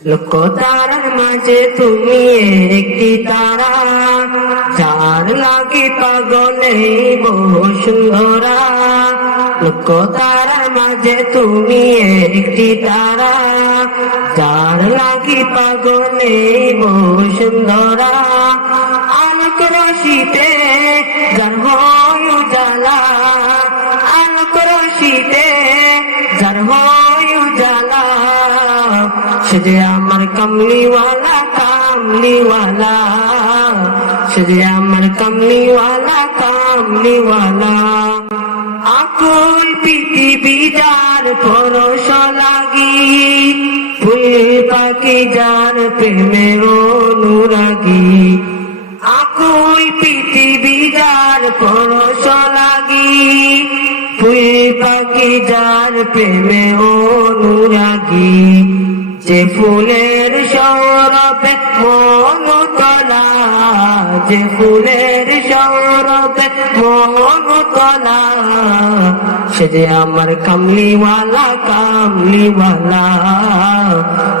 লক্ষ তারার মাঝে তুমি একটি তারা, যার লাগি পাগলে বহু সুন্দরা। লক্ষ তারার মাঝে তুমি একটি তারা, যার লাগি পাগলে বহু সুন্দরা। আলোক রশিতে যার হয় উজালা, আলোক রশিতে যার হয় উজালা। সে যে আমার কমলিওয়ালা কামলিওয়ালা, সে যে আমার কমলিওয়ালা কামলিওয়ালা। আকুল পৃথিবী যার পরশ লাগি, ফুল পাখি যার প্রেমে অনুরাগী। আকুল পৃথিবী যার পরশ লাগি, ফুল পাখি যার প্রেমে অনুরাগী। যে ফুলের সৌরভে মন তলা, যে ফুলের সৌরভে মন তলা। সে যে আমার কমলিওয়ালা কামলিওয়ালা,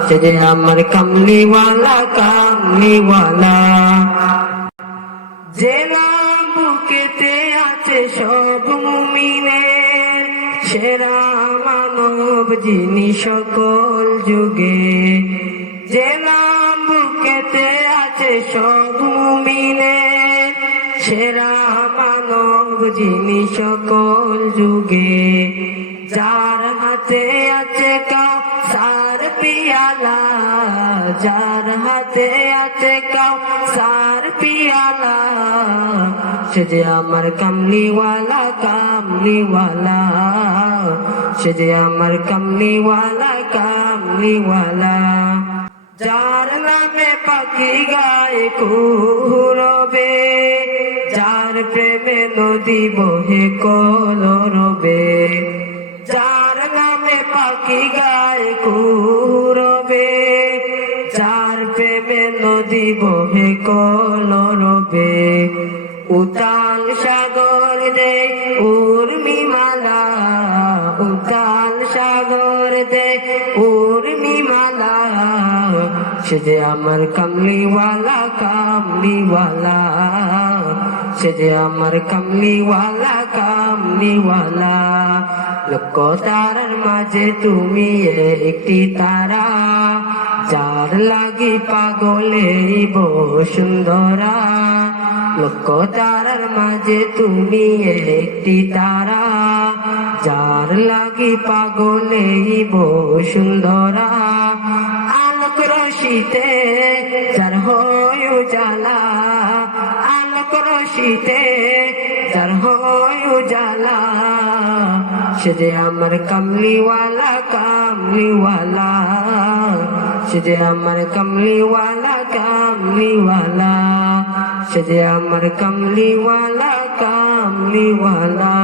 সে যে আমার কমলিওয়ালা কামলিওয়ালা। যে নাম বুকেতে আছে সব মুমিনের, সেরা মানব যিনি সকল যুগে। যে নাম বুকেতে আছে সব মুমিনের, সেরা মানব যিনি সকল যুগে। যার হাতে আছে কাউসার পিয়ালা, যার হাতে আছে কাউসার পিয়ালা। সে যে আমার কমলিওয়ালা কামলিওয়ালা, সে যে আমার কমলিওয়ালা কামলিওয়ালা। যার নামে পাখি গায়ে কুরবে, যার প্রেমে নদী বহে কলরবে। যার নামে পাখি গায়ে কুরবে, যার প্রেমে নদী বহে কলরবে। উতাল সাগর দে উর্মিমালা, উতাল সাগর দে উর্মিমালা। সে যে আমার কমলিওয়ালা কামলিওয়ালা, সে যে আমার কমলিওয়ালা কামলিওয়ালা। লক্ষ তারার মাঝে তুমি একটি তারা, যার লাগি পাগলে বহু সুন্দরা। লক্ষ তারার মাঝে তুমি একটি তারা, যার লাগি পাগলে বহু সুন্দরা। আলোক রশিতে যার হয় উজালা, আলোক রশিতে যার হয় উজালা। সে যে আমার কমলিওয়ালা কামলিওয়ালা, সে যে আমার কমলিওয়ালা কামলিওয়ালা, সে যে আমার কমলিওয়ালা কামলিওয়ালা।